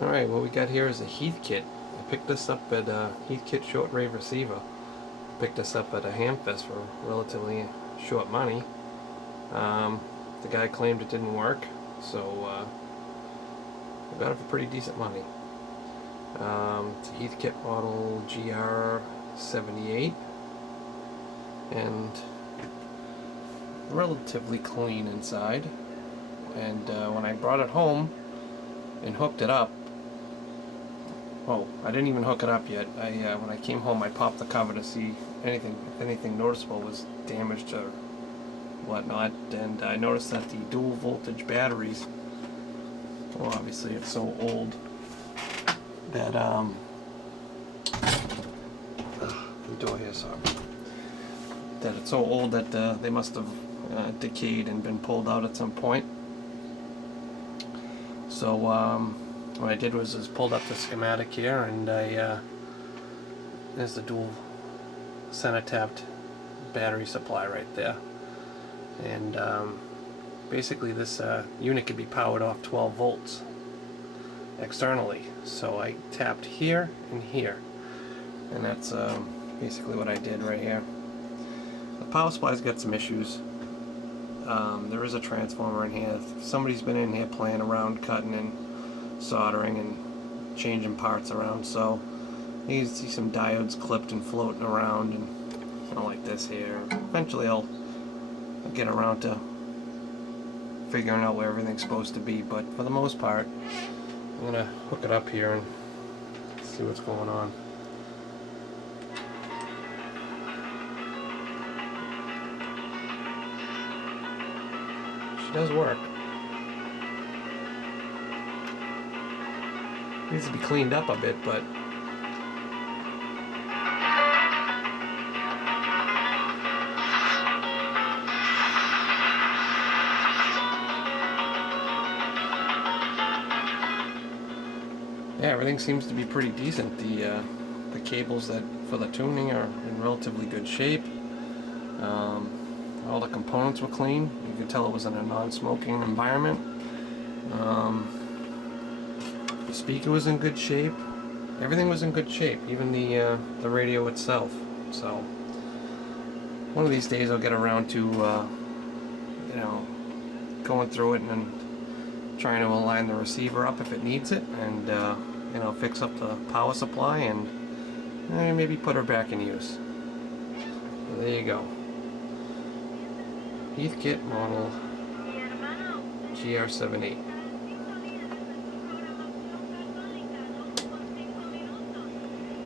Alright, what we got here is a Heathkit. I picked this up at a Heathkit Shortwave receiver. Picked this up at a Hamfest for relatively short money. The guy claimed it didn't work, so I got it for pretty decent money. It's a Heathkit model GR-78 and relatively clean inside. And when I brought it home and hooked it up, oh, I didn't even hook it up yet. When I came home, I popped the cover to see if anything noticeable was damaged or whatnot, and I noticed that the dual voltage batteries, well, obviously it's so old that the door here, sorry, that it's so old that they must have decayed and been pulled out at some point. So what I did was pulled up the schematic here, and there's the dual center tapped battery supply right there. And basically this unit could be powered off 12 volts externally. So I tapped here and here, and that's basically what I did right here. The power supply's got some issues. There is a transformer in here. Somebody's been in here playing around, cutting and soldering and changing parts around, so you can see some diodes clipped and floating around and like this here. Eventually I'll get around to figuring out where everything's supposed to be, but for the most part I'm gonna hook it up here and see what's going on. She does work. Needs to be cleaned up a bit, but yeah, everything seems to be pretty decent. The cables that for the tuning are in relatively good shape. All the components were clean. You could tell it was in a non-smoking environment. The speaker was in good shape. Everything was in good shape, even the radio itself. So one of these days I'll get around to you know, going through it and then trying to align the receiver up if it needs it, and you know, fix up the power supply and maybe put her back in use. So there you go. Heathkit model GR-78.